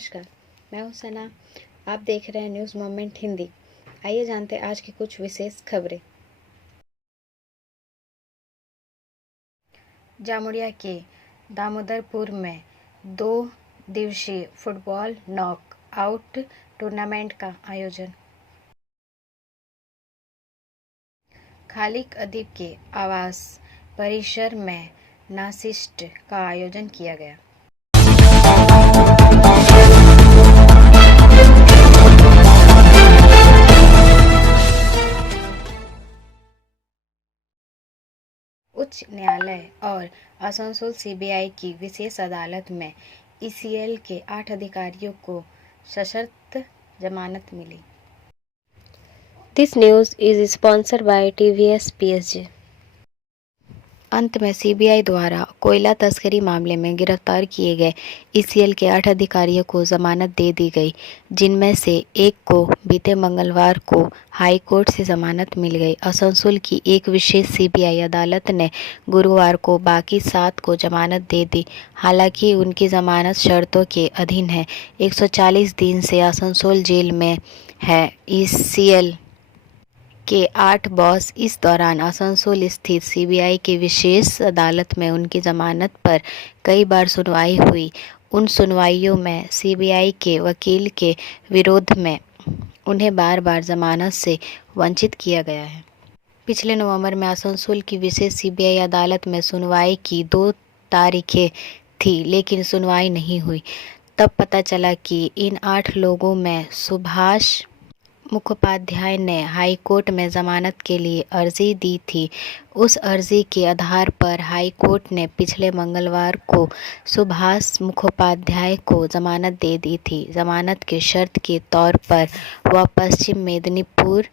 नमस्कार, मैं हूं सना। आप देख रहे हैं न्यूज़ मोमेंट हिंदी। आइए जानते हैं आज की कुछ विशेष खबरें। जामुड़िया के दामोदरपुर में 2 दिवसीय फुटबॉल नॉक आउट टूर्नामेंट का आयोजन। खालिक अदीब के आवास परिसर में नाशिस्ट का आयोजन किया गया। उच्च न्यायालय और आसनसोल सीबीआई की विशेष अदालत में ईसीएल के 8 अधिकारियों को सशर्त जमानत मिली। This news is sponsored by TVS PSG. अंत में सीबीआई द्वारा कोयला तस्करी मामले में गिरफ्तार किए गए ईसीएल के 8 अधिकारियों को जमानत दे दी गई, जिनमें से एक को बीते मंगलवार को हाई कोर्ट से जमानत मिल गई। आसनसोल की एक विशेष सीबीआई अदालत ने गुरुवार को बाकी 7 को जमानत दे दी। हालांकि उनकी जमानत शर्तों के अधीन है। 140 दिन से आसनसोल जेल में है ईसीएल के 8 बॉस। इस दौरान आसनसोल स्थित सीबीआई की विशेष अदालत में उनकी जमानत पर कई बार सुनवाई हुई। उन सुनवाइयों में सीबीआई के वकील के विरोध में उन्हें बार बार जमानत से वंचित किया गया है। पिछले नवंबर में आसनसोल की विशेष सीबीआई अदालत में सुनवाई की 2 तारीखें थी, लेकिन सुनवाई नहीं हुई। तब पता चला कि इन 8 लोगों में सुभाष मुखोपाध्याय ने हाई कोर्ट में जमानत के लिए अर्जी दी थी। उस अर्जी के आधार पर हाई कोर्ट ने पिछले मंगलवार को सुभाष मुखोपाध्याय को जमानत दे दी थी। जमानत की शर्त के तौर पर वह पश्चिम मेदिनीपुर,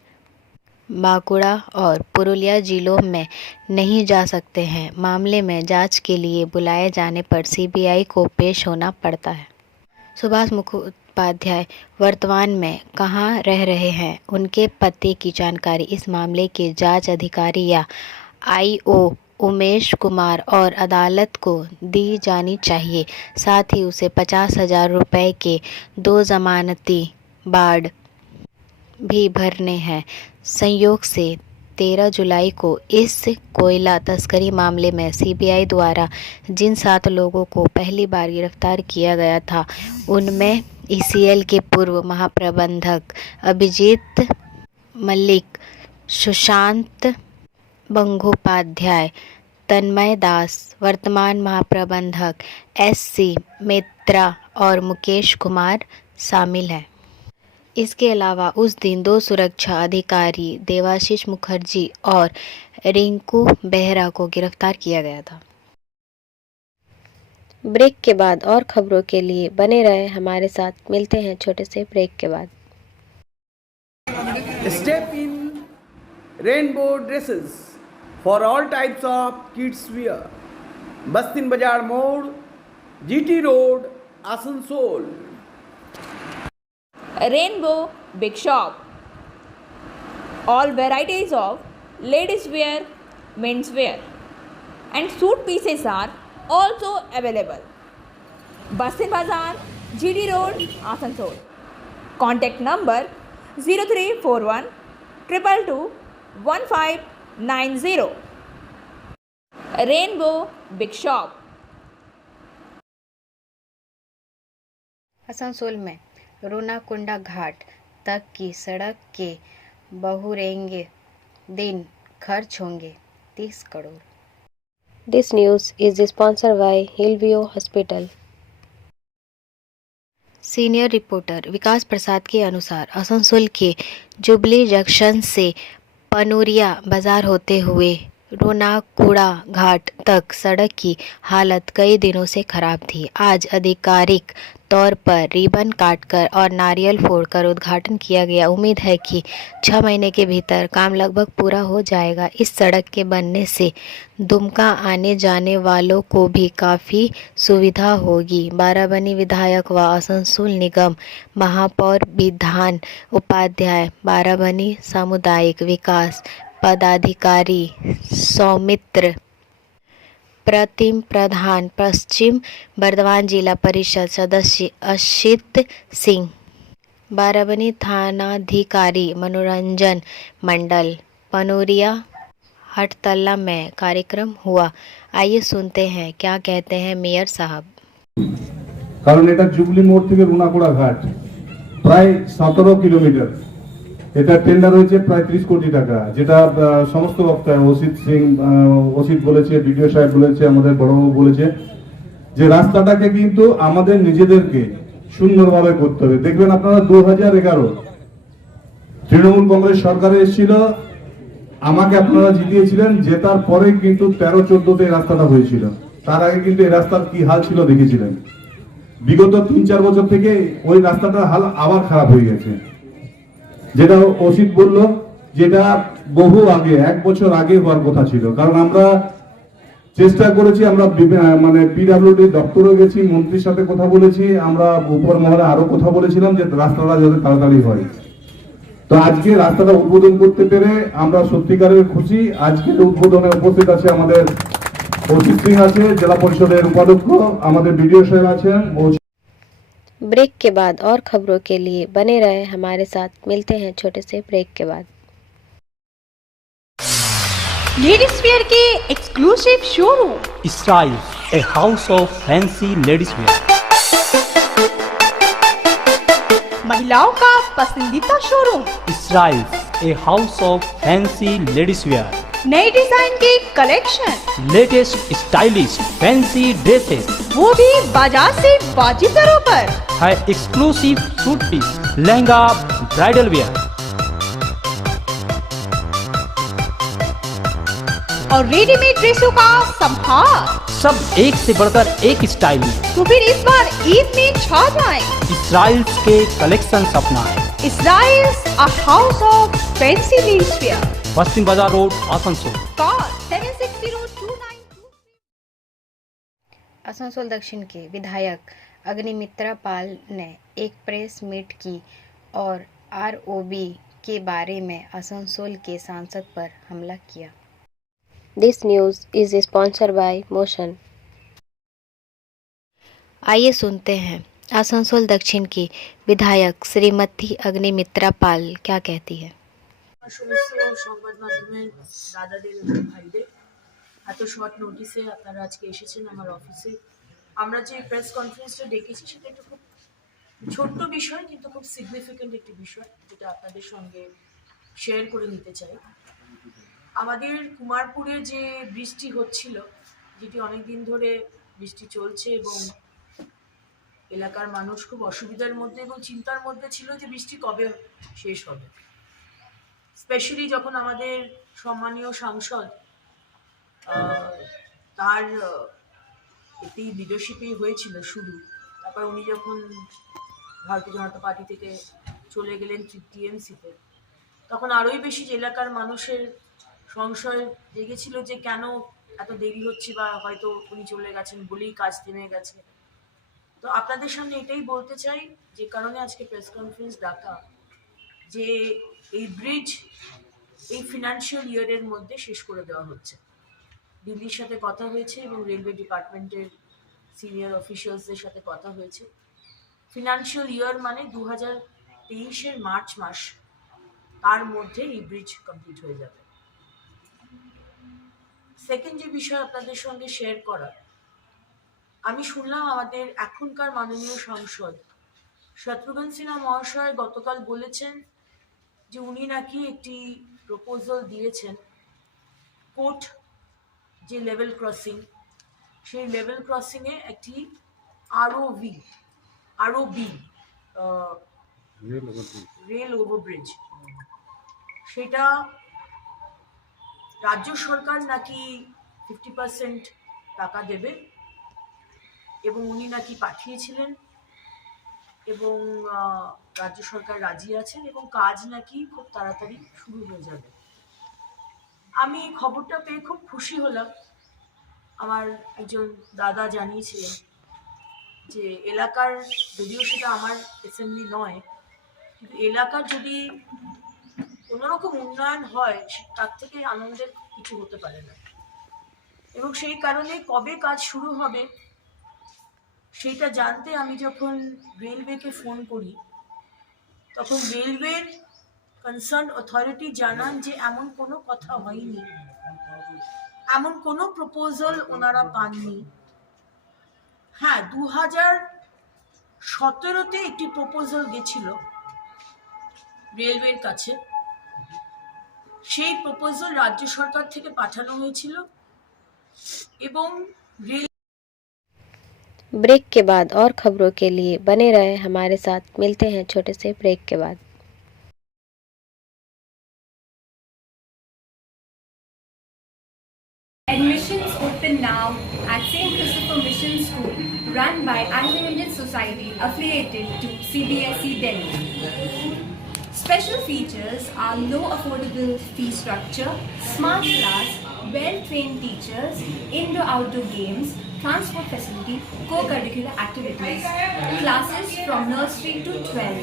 बांकुड़ा और पुरुलिया जिलों में नहीं जा सकते हैं। मामले में जांच के लिए बुलाए जाने पर सीबीआई को पेश होना पड़ता है। सुभाष मुखोपाध्याय वर्तमान में कहाँ रह रहे हैं, उनके पते की जानकारी इस मामले के जांच अधिकारी या आईओ उमेश कुमार और अदालत को दी जानी चाहिए। साथ ही उसे 50,000 रुपये के 2 जमानती बांड भी भरने हैं। संयोग से 13 जुलाई को इस कोयला तस्करी मामले में सीबीआई द्वारा जिन 7 लोगों को पहली बार गिरफ्तार किया गया था, उनमें ईसीएल के पूर्व महाप्रबंधक अभिजीत मलिक, सुशांत बंगोपाध्याय, तन्मय दास, वर्तमान महाप्रबंधक एससी मित्रा और मुकेश कुमार शामिल हैं। इसके अलावा उस दिन 2 सुरक्षा अधिकारी देवाशीष मुखर्जी और रिंकू बेहरा को गिरफ्तार किया गया था। ब्रेक के बाद और खबरों के लिए बने रहे हमारे साथ। मिलते हैं छोटे से ब्रेक के बाद। Step in rainbow dresses for all types of kids wear. Bastin Bazar Mode, GT Road, Asansol. Rainbow Big Shop. All varieties of ladies wear, men's wear and suit pieces are also available. Bastin Bazar, GD Road, Asansol. Contact number 0341 222 1590. Rainbow Big Shop. Asansol में रोनाकुंडा घाट तक की सड़क के बहुरेंगे दिन खर्च होंगे 30 crore. This news is sponsored by Hillview Hospital. Senior reporter Vikas Prasad के अनुसार आसनसोल के जुबली जंक्शन से पनूरिया बाजार होते हुए रोनाकुंडा घाट तक सड़क की हालत कई दिनों से खराब थी। आज आधिकारिक तौर पर रिबन काटकर और नारियल फोड़कर उद्घाटन किया गया। उम्मीद है कि 6 महीने के भीतर काम लगभग पूरा हो जाएगा। इस सड़क के बनने से दुमका आने जाने वालों को भी काफ़ी सुविधा होगी। बाराबनी विधायक व आसनसोल निगम महापौर विधान उपाध्याय, बाराबनी सामुदायिक विकास पदाधिकारी सौमित्र अप्रतिम प्रधान पश्चिम बर्धमान जिला परिषद सदस्य अशित सिंह, बाराबनी थानाधिकारी मनोरंजन मंडल, पनोरिया हटतल्ला में कार्यक्रम हुआ। आइए सुनते हैं क्या कहते हैं मेयर साहब। কারণ এটা জুবলি মোড় থেকে রুনাকুড়া ঘাট প্রায় 17 কিলোমিটার। এটা টেন্ডার হয়েছে প্রায় 30 কোটি টাকা, যেটা সমস্ত বক্তায় অসিত বলেছে, বিডিও সাহেব বলেছে, আমাদের বড়বাবু বলেছে যে রাস্তাটাকে কিন্তু আমাদের নিজেদেরকে সুন্দরভাবে করতে হবে। দেখবেন আপনারা 2011 তৃণমূল কংগ্রেস সরকারে এসেছিল, আমাকে আপনারা জিতিয়েছিলেন, জেতার পরে কিন্তু 13-14তে রাস্তাটা হয়েছিল। তার আগে কিন্তু এই রাস্তার কি হাল ছিল দেখেছিলেন। বিগত 3-4 বছর থেকে ওই রাস্তাটার হাল আবার খারাপ হয়ে গেছে। যেটা অসিত বলল, যেটা বহু আগে 1 বছর আগে হওয়ার কথা ছিল। কারণ আমরা চেষ্টা করেছি, আমরা মানে পিডব্লিউডি দপ্তরে গেছি, মন্ত্রীর সাথে কথা বলেছি, আমরা উপর মহলে আরো কথা বলেছিলাম যে রাস্তাটা যাতে তাড়াতাড়ি হয়। তো আজকে রাস্তাটা উদ্বোধন করতে পেরে আমরা সত্যিকারের খুশি। আজকের উদ্বোধনে উপস্থিত আছে আমাদের অসিত সিং আছে, জেলা পরিষদের উপাধ্যক্ষ, আমাদের বিডিও সাহেব আছেন। ब्रेक के बाद और खबरों के लिए बने रहे हमारे साथ। मिलते हैं छोटे से ब्रेक के बाद। लेडीज वेयर के exclusive showroom style, a house of fancy ladies wear. महिलाओं का पसंदीदा showroom style, a house of fancy ladies wear. नए डिजाइन के collection, latest stylish fancy dresses वो भी बाजार से वाजिब दरों पर। है exclusive suit piece, lehenga, bridal wear. और रेडीमेड ड्रेसों का संभार। सब एक से बढ़कर एक स्टाइल में। तो फिर इस बार ईद में छा जाएं। स्टाइल्स के कलेक्शन अपनाएं। Styles a house of fancy ladies wear. Paschim Bazar road, Asansol. Call 760292। Asansol दक्षिण के विधायक अग्निमित्रा पाल ने एक प्रेस मीट की और आरओबी के बारे में आसनसोल के सांसद पर हमला किया। This news is sponsored by motion. आइए सुनते हैं आसनसोल दक्षिण की विधायक श्रीमती अग्निमित्रा पाल क्या कहती है। সমস্ত সংবাদ মাধ্যমের দাদাদের এবং ভাইদের, এত শর্ট নোটিসে আপনারা আজকে এসেছেন আমার অফিসে। আমরা যে প্রেস কনফারেন্সটা ডেকেছি সেটা একটু খুব ছোট্ট বিষয়, কিন্তু খুব সিগনিফিক্যান্ট একটি বিষয়, যেটা আপনাদের সঙ্গে শেয়ার করে নিতে চাই। আমাদের কুমারপুরে যে বৃষ্টি হচ্ছিল, যেটি অনেক দিন ধরে বৃষ্টি চলছে এবং এলাকার মানুষ খুব অসুবিধার মধ্যে এবং চিন্তার মধ্যে ছিল যে বৃষ্টি কবে শেষ হবে। স্পেশালি যখন আমাদের সম্মানীয় সাংসদ তার একটি লিডারশিপেই হয়েছিল শুরু, তারপর উনি যখন ভারতীয় জনতা পার্টি থেকে চলে গেলেন টিএমসিতে, তখন আরোই বেশি এলাকার মানুষের সংশয় জেগেছিল যে কেন এত দেরি হচ্ছে, বা হয়তো উনি চলে গেছেন বলেই কাজ থেমে গেছে। তো আপনাদের সামনে এটাই বলতে চাই, যে কারণে আজকে প্রেস কনফারেন্স ডাকা, যে এই ব্রিজ এই ফিনান্সিয়াল ইয়ারের মধ্যে শেষ করে দেওয়া হচ্ছে। দিল্লির সাথে কথা হয়েছে এবং রেলওয়ে ডিপার্টমেন্টের সিনিয়র অফিসিয়ালসদের সাথে কথা হয়েছে। ফিনান্সিয়াল ইয়ার মানে 2023-এর মার্চ মাস, তার মধ্যে এই ব্রিজ কমপ্লিট হয়ে যাবে। সেকেন্ড যে বিষয় আপনাদের সঙ্গে শেয়ার করা, আমি শুনলাম আমাদের এখনকার মাননীয় সাংসদ শত্রুঘ্ন সিনহা মহাশয় গতকাল বলেছেন যে উনি নাকি একটি প্রপোজাল দিয়েছেন, কোর্ট যে লেভেল ক্রসিং, সেই লেভেল ক্রসিংয়ে একটি আরওবি রেল ওভারব্রিজ, সেটা রাজ্য সরকার নাকি 50% টাকা দেবে এবং উনি নাকি পাঠিয়েছিলেন এবং রাজ্য সরকার রাজি আছেন এবং কাজ নাকি খুব তাড়াতাড়ি শুরু হয়ে যাবে। আমি খবরটা পেয়ে খুব খুশি হলাম। আমার একজন দাদা জানিয়েছিলেন যে এলাকার, যদিও সেটা আমার অ্যাসেম্বলি নয়, কিন্তু এলাকার যদি কোনোরকম উন্নয়ন হয় তার থেকে আনন্দের কিছু হতে পারে না। এবং সেই কারণে কবে কাজ শুরু হবে সেটা জানতে আমি যখন রেলওয়েকে ফোন করি তখন রেলওয়ের কনসার্ন অথরিটি জানান যে এমন কোনো কথা হয়নি, এমন কোনো প্রপোজাল ওনারা পাননি। হ্যাঁ, 2017-তে একটি প্রপোজাল গেছিল রেলওয়ের কাছে, সেই প্রপোজাল রাজ্য সরকার থেকে পাঠানো হয়েছিল এবং রেল। ब्रेक के बाद और खबरों के लिए बने रहे हमारे साथ। मिलते हैं छोटे से ब्रेक के बाद। Admissions open now at St. Christopher Mission School, run by Anglo-Indian Society affiliated to CBSE Delhi. Special features are low affordable fee structure, smart class, well-trained teachers, indoor-outdoor games, transport facility, co-curricular activities, classes from nursery to 12.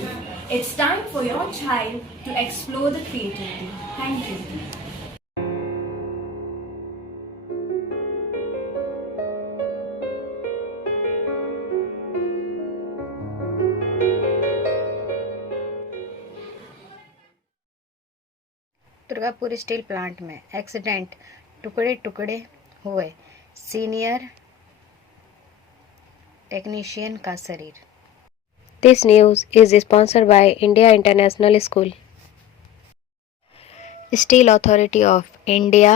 It's time for your child to explore the creativity. Thank you. Durgapur steel plant में accident, टुकड़े टुकड़े हुए senior technician का शरीर। This news is sponsored by India International School. Steel authority of India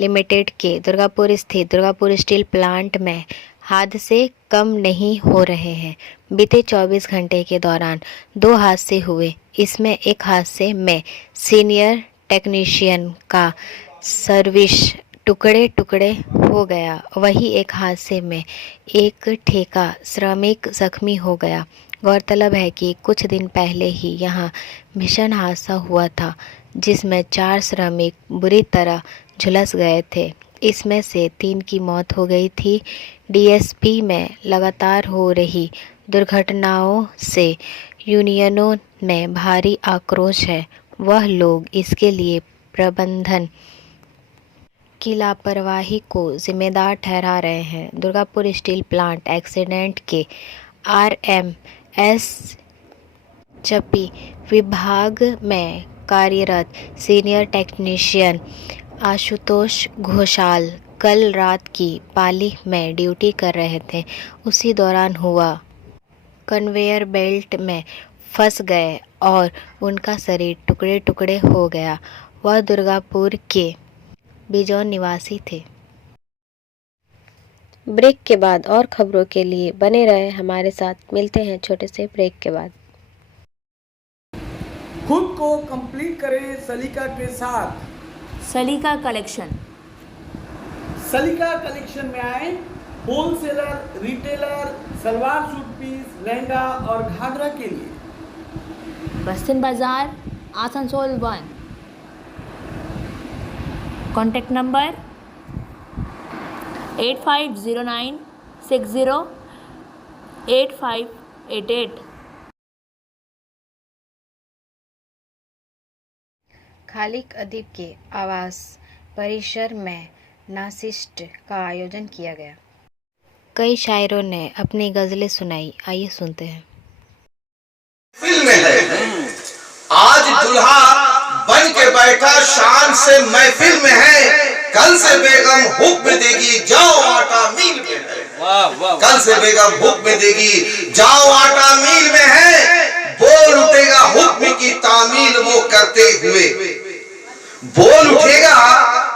limited के दुर्गापुर स्थित Durgapur steel plant में हादसे कम नहीं हो रहे हैं। बीते 24 घंटे के दौरान 2 हादसे हुए। इसमें एक हादसे में सीनियर टेक्नीशियन का सर्विस टुकड़े टुकड़े हो गया, वही एक हादसे में एक ठेका श्रमिक जख्मी हो गया। गौरतलब है कि कुछ दिन पहले ही यहां भीषण हादसा हुआ था जिसमें 4 श्रमिक बुरी तरह झुलस गए थे। इसमें से 3 की मौत हो गई थी। डीएसपी में लगातार हो रही दुर्घटनाओं से यूनियनों में भारी आक्रोश है। वह लोग इसके लिए प्रबंधन की लापरवाही को जिम्मेदार ठहरा रहे हैं। दुर्गापुर स्टील प्लांट एक्सीडेंट के आरएमएस चपी विभाग में कार्यरत सीनियर टेक्नीशियन आशुतोष घोषाल कल रात की पाली में ड्यूटी कर रहे थे। उसी दौरान हुआ कन्वेयर बेल्ट में फंस गए और उनका शरीर टुकड़े टुकड़े हो गया। वह दुर्गापुर के बिजौन निवासी थे। ब्रेक के बाद और खबरों के लिए बने रहे हमारे साथ। मिलते हैं छोटे से ब्रेक के बाद। खुद को कंप्लीट करें सलीका के साथ। सलीका कलेक्शन। सलीका कलेक्शन में आए wholesaler, retailer, salwar suit piece, lehenga और घाघरा के लिए। बस्तिन बाजार, आसनसोल 1। Contact number 8509608588। खालिक अदीब के आवास परिसर में नासिस्ट का आयोजन किया गया। कई शायरों ने अपनी गज़लें सुनाई। आइए सुनते हैं। फिल्म है आज दुल्हा बन के बैठा शान से महफिल में है। कल से बेगम हुक्म देगी जाओ आटा मील में है। कल से बेगम हुक्म देगी जाओ आटा मील में है। बोल उठेगा हुक्म की तामील वो करते हुए। बोल उठेगा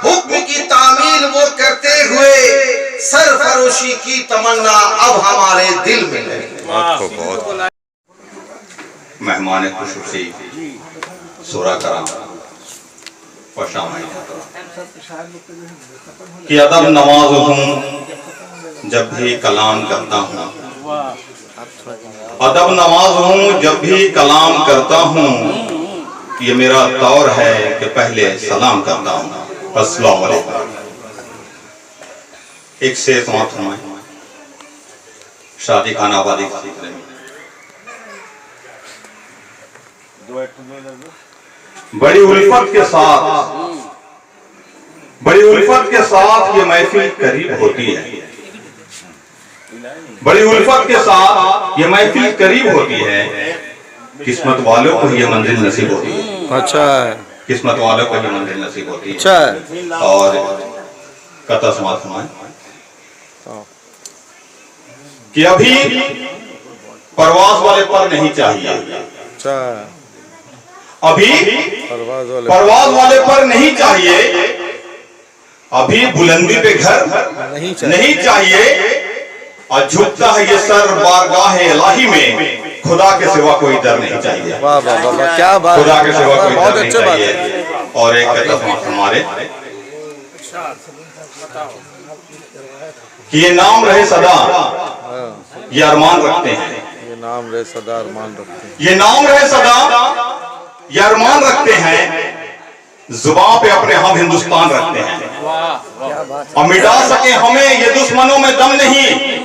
हुक्म की तामील वो करते हुए। सरफरोशी की तमन्ना अब हमारे दिल में है। मेहमान खुशूसी सूरा कराम कि अदब नवाज हूँ जब भी कलाम करता हूँ। अदब नवाज हूँ जब भी कलाम करता हूँ। ये मेरा दौर है कि पहले सलाम करता हूँ। अस्सलाम वालेकुम। एक से समाप्त हुआ शादी खाना आबादी बड़ी उल्फत के साथ बड़ी उल्फत के साथ ये महफिल करीब होती है, बड़ी उल्फत के साथ ये महफिल करीब होती है। किस्मत वालों को ये मंजिल नसीब होती है। अच्छा, किस्मत वालों को ये मंजिल नसीब होती है। अच्छा। और कथा समाज सुनाए कि अभी परवाज वाले पर नहीं चाहिए। अच्छा, अभी परवाज वाले पर नहीं चाहिए, अभी बुलंदी पे घर नहीं चाहिए। और झुकता है ये सर बारगाह इलाही में, खुदा के सिवा कोई डर नहीं चाहिए। वाह वाह वाह, क्या बात, खुदा के सिवा कोई बहुत डर नहीं अच्छी बात चाहिए। है। और एक कथा हमारे कि ये नाम रहे सदा, ये अरमान रखते हैं। ये नाम रहे सदा अरमान रखते हैं। ये नाम रहे सदा, ये अरमान रखते हैं। जुबान पे अपने हम हिंदुस्तान रखते हैं। और मिटा सके हमें ये दुश्मनों में दम नहीं,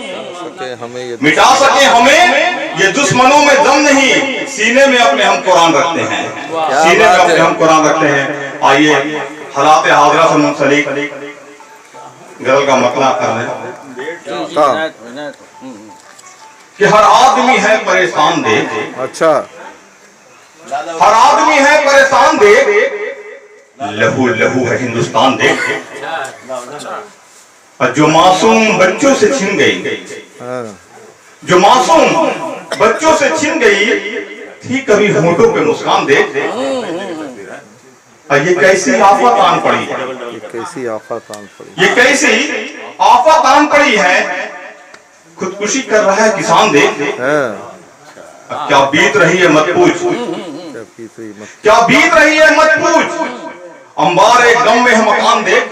मिटा सके हमें ये दुश्मनों में दम नहीं। सीने में अपने हम कुरान रखते हैं, सीने में अपने हम कुरान रखते हैं। आइए हालात हाजरा से मुंसलिक गरल का मतला कर रहे कि हर आदमी है परेशान देख। अच्छा, हर आदमी है परेशान देख, लहू लहू है हिंदुस्तान देख। और जो मासूम बच्चों से छिन गई, जो मासूम बच्चों से छिन गई थी कभी होठों पे मुस्कान देख। ये कैसी आफत आन पड़ी है, ये कैसी आफत आन पड़ी, ये कैसी आफत आन पड़ी है। खुदकुशी कर रहा है किसान देख। क्या बीत रही है मत पूछ, क्या बीत रही है मत पूछ। अंबारे गम में मकान देख,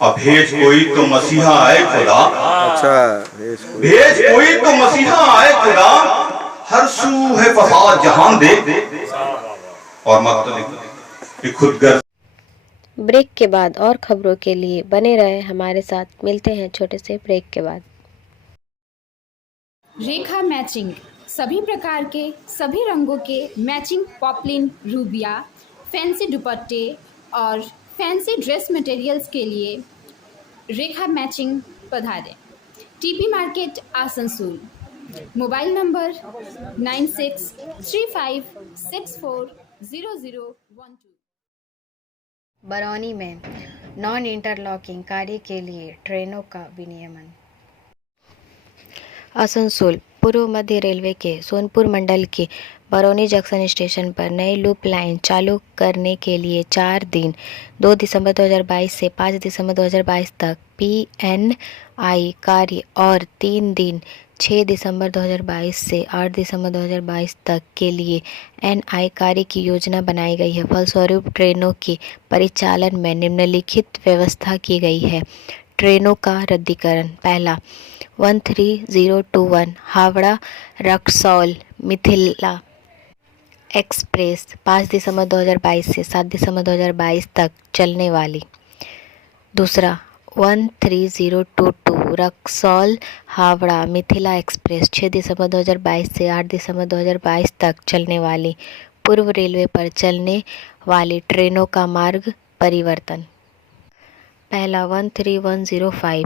अब भेज कोई तो मसीहा आए खुदा। अच्छा, भेज कोई तो मसीहा आए खुदा, हर सू है फसाद जहान देख। और मत खुद गर। ब्रेक के बाद और खबरों के लिए बने रहे हमारे साथ। मिलते हैं छोटे से ब्रेक के बाद। रेखा मैचिंग, सभी प्रकार के सभी रंगों के मैचिंग पॉपलिन, रूबिया, फैंसी दुपट्टे और फैंसी ड्रेस मटेरियल्स के लिए रेखा मैचिंग पधारें। TP market Asansol. Mobile number 9635640012। Barauni में नॉन इंटरलॉकिंग कार्य के लिए ट्रेनों का विनियमन। आसनसोल पूर्व मध्य रेलवे के सोनपुर मंडल के बरौनी जंक्शन स्टेशन पर नई लूप लाइन चालू करने के लिए 4 दिन 2 दिसंबर 2022 से 5 दिसंबर 2022 तक PNI कार्य और 3 दिन 6 दिसंबर 2022 से 8 दिसंबर 2022 तक के लिए NI कार्य की योजना बनाई गई है। फलस्वरूप ट्रेनों के परिचालन में निम्नलिखित व्यवस्था की गई है। ट्रेनों का रद्दीकरण। पहला, 13021 हावड़ा रक्सौल मिथिला एक्सप्रेस 5 दिसंबर 2022 से 7 दिसंबर 2022 तक चलने वाली। दूसरा, 13022 रक्सौल हावड़ा मिथिला एक्सप्रेस 6 दिसंबर 2022 से 8 दिसंबर 2022 तक चलने वाली। पूर्व रेलवे पर चलने वाली ट्रेनों का मार्ग परिवर्तन। पहला, 13105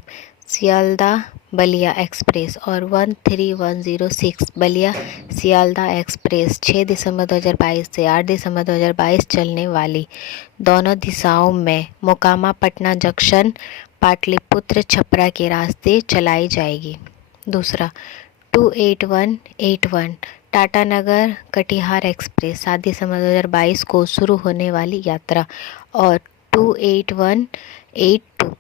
सियालदह बलिया एक्सप्रेस और 13106 बलिया सियालदह एक्सप्रेस 6 दिसंबर 2022 से 8 दिसंबर 2022 चलने वाली। दोनों दिशाओं में मोकामा पटना जंक्शन पाटलिपुत्र छपरा के रास्ते चलाई जाएगी। दूसरा, 28181 टाटानगर कटिहार एक्सप्रेस 7 दिसंबर 2022 को शुरू होने वाली यात्रा और 28182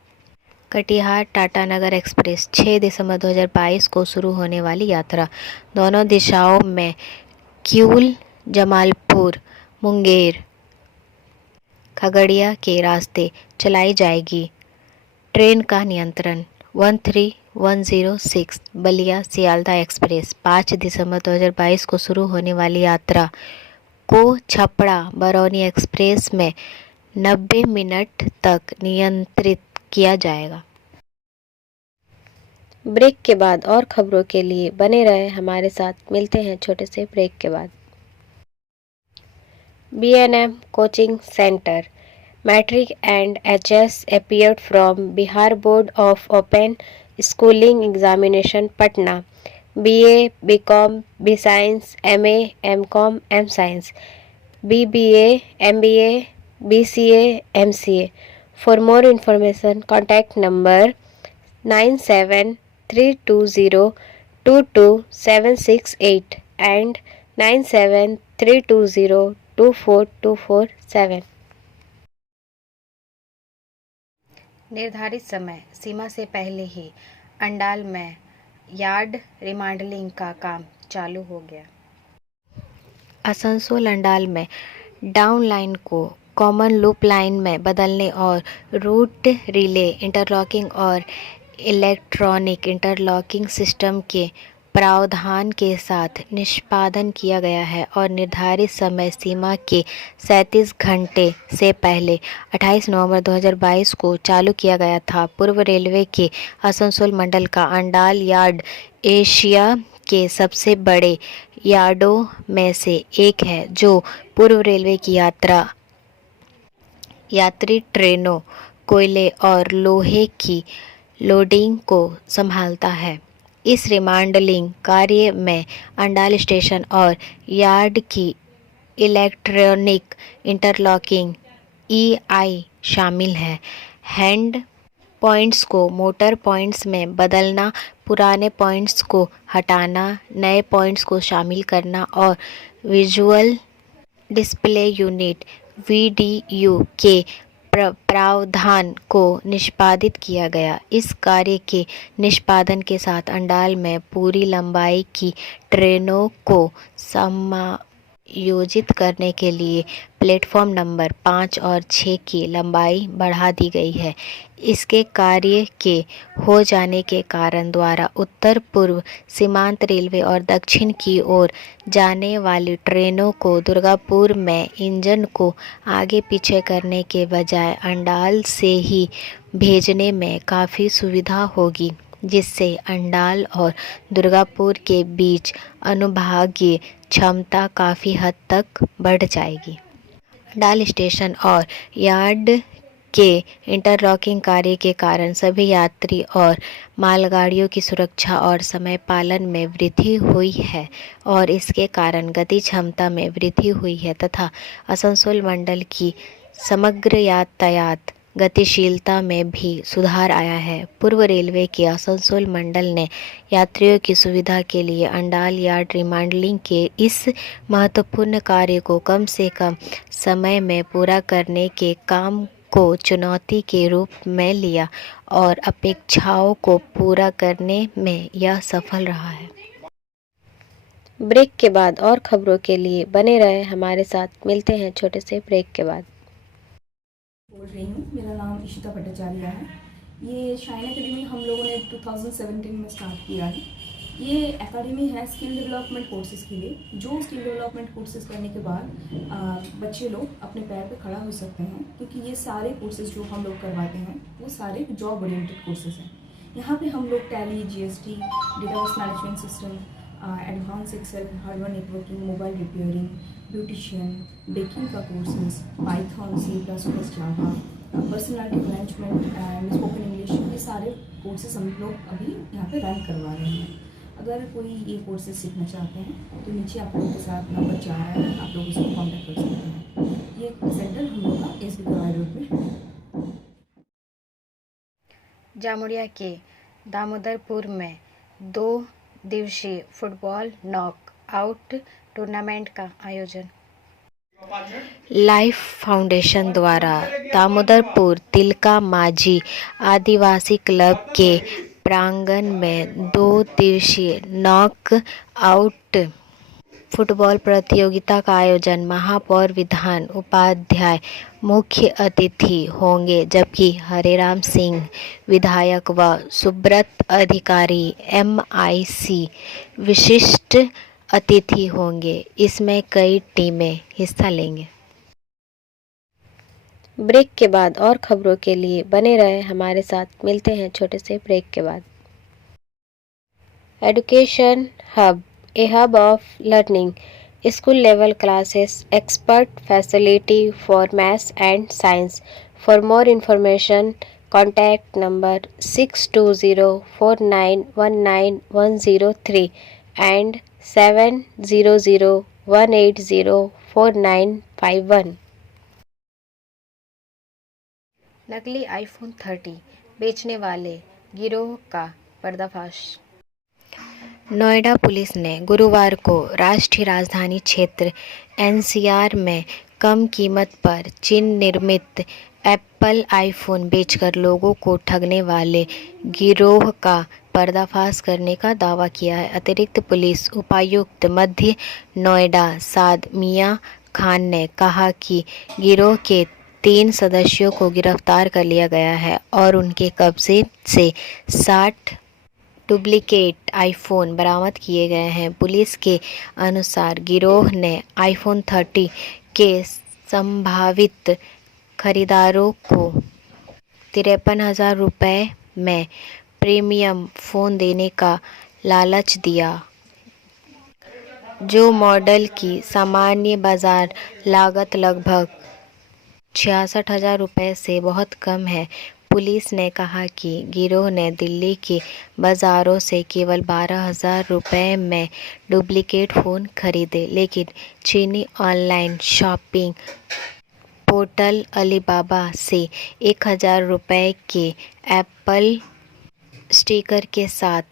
कटिहार टाटानगर एक्सप्रेस 6 दिसंबर 2022 को शुरू होने वाली यात्रा। दोनों दिशाओं में किऊल, जमालपुर, मुंगेर, खगड़िया के रास्ते चलाई जाएगी। ट्रेन का नियंत्रण। 13106 बलिया सियालदह एक्सप्रेस 5 दिसंबर 2022 को शुरू होने वाली यात्रा को छपरा बरौनी एक्सप्रेस में 90 मिनट तक नियंत्रित किया जाएगा। ब्रेक के बाद और खबरों के लिए बने रहे हमारे साथ। मिलते हैं छोटे से ब्रेक के बाद। B&M coaching centre Matric and HS appeared from Bihar Board of Open Schooling Examination, Patna. BA, BCom, B Science, MA, MCom, M Science, BBA, MBA, BCA, MCA. For more information, contact number 9732022768 and 9732024247. निर्धारित समय सीमा से पहले ही अंडाल में yard remodelling का काम चालू हो गया। आसनसोल अंडाल में डाउन लाइन को कॉमन लूप लाइन में बदलने और रूट रिले इंटरलॉकिंग और इलेक्ट्रॉनिक इंटरलॉकिंग सिस्टम के प्रावधान के साथ निष्पादन किया गया है और निर्धारित समय सीमा के 37 घंटे से पहले 28 नवंबर 2022 को चालू किया गया था। पूर्व रेलवे के आसनसोल मंडल का अंडाल यार्ड एशिया के सबसे बड़े यार्डों में से एक है, जो पूर्व रेलवे की यात्री ट्रेनों, कोयले और लोहे की लोडिंग को संभालता है। इस रिमॉडलिंग कार्य में अंडाल स्टेशन और यार्ड की इलेक्ट्रॉनिक इंटरलॉकिंग EI शामिल है। हैंड पॉइंट्स को मोटर पॉइंट्स में बदलना, पुराने पॉइंट्स को हटाना, नए पॉइंट्स को शामिल करना और विजुअल डिस्प्ले यूनिट VDU के प्रावधान को निष्पादित किया गया। इस कार्य के निष्पादन के साथ अंडाल में पूरी लंबाई की ट्रेनों को समायोजित करने के लिए प्लेटफॉर्म नंबर 5 और 6 की लंबाई बढ़ा दी गई है। इसके कार्य के हो जाने के कारण द्वारा उत्तर पूर्व सीमांत रेलवे और दक्षिण की ओर जाने वाली ट्रेनों को दुर्गापुर में इंजन को आगे पीछे करने के बजाय अंडाल से ही भेजने में काफ़ी सुविधा होगी, जिससे अंडाल और दुर्गापुर के बीच अनुभागीय क्षमता काफ़ी हद तक बढ़ जाएगी। अंडाल स्टेशन और यार्ड के इंटरलॉकिंग कार्य के कारण सभी यात्री और मालगाड़ियों की सुरक्षा और समय पालन में वृद्धि हुई है और इसके कारण गति क्षमता में वृद्धि हुई है तथा आसनसोल मंडल की समग्र यातायात गतिशीलता में भी सुधार आया है। पूर्व रेलवे के आसनसोल मंडल ने यात्रियों की सुविधा के लिए अंडाल यार्ड रिमॉडलिंग के इस महत्वपूर्ण कार्य को कम से कम समय में पूरा करने के काम को चुनौती के रूप में लिया और अपेक्षाओं को पूरा करने में यह सफल रहा है। ब्रेक के बाद और खबरों के लिए बने रहे हमारे साथ। मिलते हैं छोटे से ब्रेक के बाद। बोल रही हूँ, मेरा नाम इशिता भट्टाचार्य है। ये शाइन एकेडमी हम लोगों ने 2017 में स्टार्ट किया है। ये एकेडमी है स्किल डेवलपमेंट कोर्सेज़ के लिए, जो स्किल डेवलपमेंट कोर्सेज़ करने के बाद बच्चे लोग अपने पैर पे खड़ा हो सकते हैं, क्योंकि ये सारे कोर्सेज़ जो हम लोग करवाते हैं वो सारे जॉब ओरिएंटेड कोर्सेज़ हैं। यहाँ पे हम लोग Tally, GST, database management system, advance Excel, hardware networking, mobile repairing, beautician, baking का courses, Python, C++, Java, personality management and spoken English, ये सारे कोर्सेज हम लोग अभी यहाँ पे रन करवा रहे हैं। अगर कोई ये कोर्सेज सीखना चाहते हैं तो नीचे आप लोगों के साथ नंबर जा रहा है, आप लोग उसको कॉन्टैक्ट कर सकते हैं। ये सेंटर हम लोग का SB कवाई रोड में है। जामुड़िया के दामोदरपुर में 2 दिवसीय फुटबॉल नॉक आउट टूर्नामेंट का आयोजन। लाइफ फाउंडेशन द्वारा दामोदरपुर तिलका माझी आदिवासी क्लब के प्रांगण में 2 दिवसीय नॉक आउट फुटबॉल प्रतियोगिता का आयोजन महापौर विधान उपाध्याय मुख्य अतिथि होंगे, जबकि हरेराम सिंह विधायक व सुब्रत अधिकारी MIC विशिष्ट अतिथि होंगे। इसमें कई टीमें हिस्सा लेंगे। ब्रेक के बाद और खबरों के लिए बने रहे हमारे साथ। मिलते हैं छोटे से ब्रेक के बाद। Education hub, A hub of learning, school level classes, expert facility for maths and science. For more information, contact number 6204919 and 700180491. नकली आईफोन 30 बेचने वाले गिरोह का पर्दाफाश। नोएडा पुलिस ने गुरुवार को राष्ट्रीय राजधानी क्षेत्र एनसीआर में कम कीमत पर चीन निर्मित एप्पल आईफोन बेचकर लोगों को ठगने वाले गिरोह का पर्दाफाश करने का दावा किया है। अतिरिक्त पुलिस उपायुक्त मध्य नोएडा साद मियां खान ने कहा कि गिरोह के 3 सदस्यों को गिरफ्तार कर लिया गया है और उनके कब्जे से 60 डुप्लीकेट आईफोन बरामद किए गए हैं। पुलिस के अनुसार गिरोह ने आईफोन 30 के संभावित खरीदारों को 53,000 रुपये में प्रीमियम फ़ोन देने का लालच दिया, जो मॉडल की सामान्य बाजार लागत लगभग 66,000 रुपये से बहुत कम है। पुलिस ने कहा कि गिरोह ने दिल्ली के बाज़ारों से केवल 12,000 रुपये में डुप्लीकेट फ़ोन खरीदे, लेकिन चीनी ऑनलाइन शॉपिंग पोर्टल अलीबाबा से 1,000 रुपये के एप्पल स्टिकर के साथ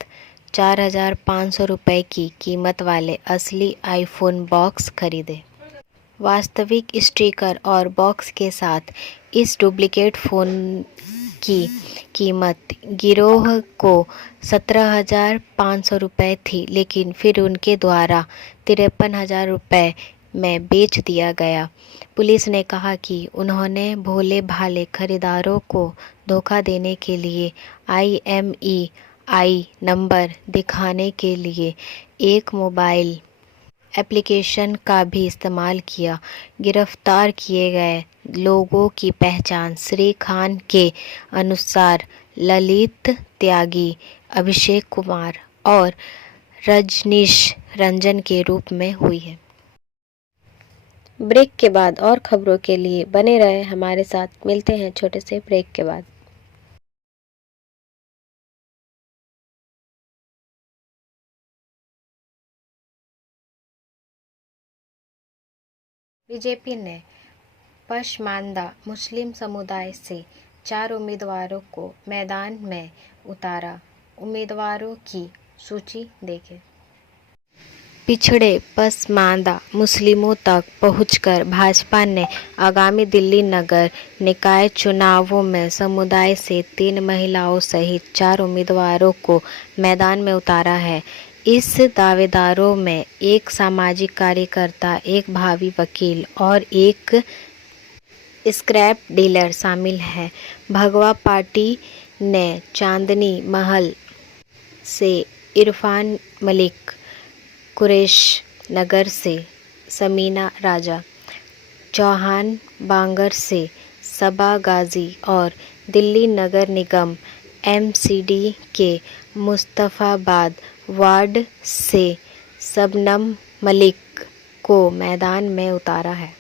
4,500 रुपये की कीमत वाले असली आईफोन बॉक्स खरीदे। वास्तविक स्टिकर और बॉक्स के साथ इस डुप्लीकेट फ़ोन की कीमत गिरोह को 17,500 रुपये थी, लेकिन फिर उनके द्वारा 53,000 रुपये में बेच दिया गया। पुलिस ने कहा कि उन्होंने भोले भाले खरीदारों को धोखा देने के लिए IMEI नंबर दिखाने के लिए एक मोबाइल एप्लीकेशन का भी इस्तेमाल किया। गिरफ्तार किए गए लोगों की पहचान श्री खान के अनुसार ललित त्यागी, अभिषेक कुमार और रजनीश रंजन के रूप में हुई है। ब्रेक के बाद और खबरों के लिए बने रहे हमारे साथ। मिलते हैं छोटे से ब्रेक के बाद। बीजेपी ने पशमानदा मुस्लिम समुदाय से 4 उम्मीदवारों को मैदान में उतारा। उम्मीदवारों की सूची देखें। पिछड़े पसमानदा मुस्लिमों तक पहुंचकर भाजपा ने आगामी दिल्ली नगर निकाय चुनावों में समुदाय से 3 महिलाओं सहित 4 उम्मीदवारों को मैदान में उतारा है। इस दावेदारों में एक सामाजिक कार्यकर्ता, एक भावी वकील और एक स्क्रैप डीलर शामिल है। भगवा पार्टी ने चांदनी महल से इरफान मलिक, कुरैश नगर से समीना राजा, चौहान बांगर से सबा गाजी और दिल्ली नगर निगम MCD के मुस्तफ़ाबाद वार्ड से शबनम मलिक को मैदान में उतारा है।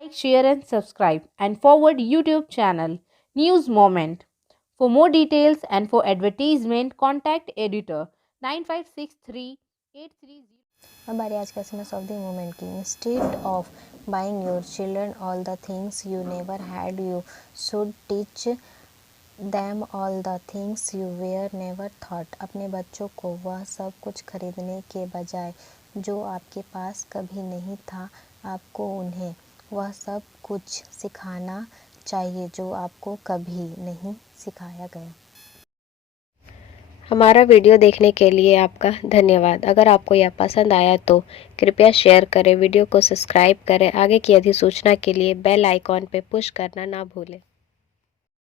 Like, share and subscribe and forward YouTube channel News Moment. For more details and for advertisement, contact editor 956383. हमारे आज का एसएमएस ऑफ द मोमेंट की instead of buying your children all the things you never had, you should teach them all the things you were never taught. अपने बच्चों को वह सब कुछ खरीदने के बजाय जो आपके पास कभी नहीं था, आपको उन्हें वह सब कुछ सिखाना चाहिए जो आपको कभी नहीं सिखाया गया। हमारा वीडियो देखने के लिए आपका धन्यवाद। अगर आपको यह पसंद आया तो कृपया शेयर करें, वीडियो को सब्सक्राइब करें। आगे की अधिसूचना के लिए बेल आइकॉन पर पुश करना ना भूलें।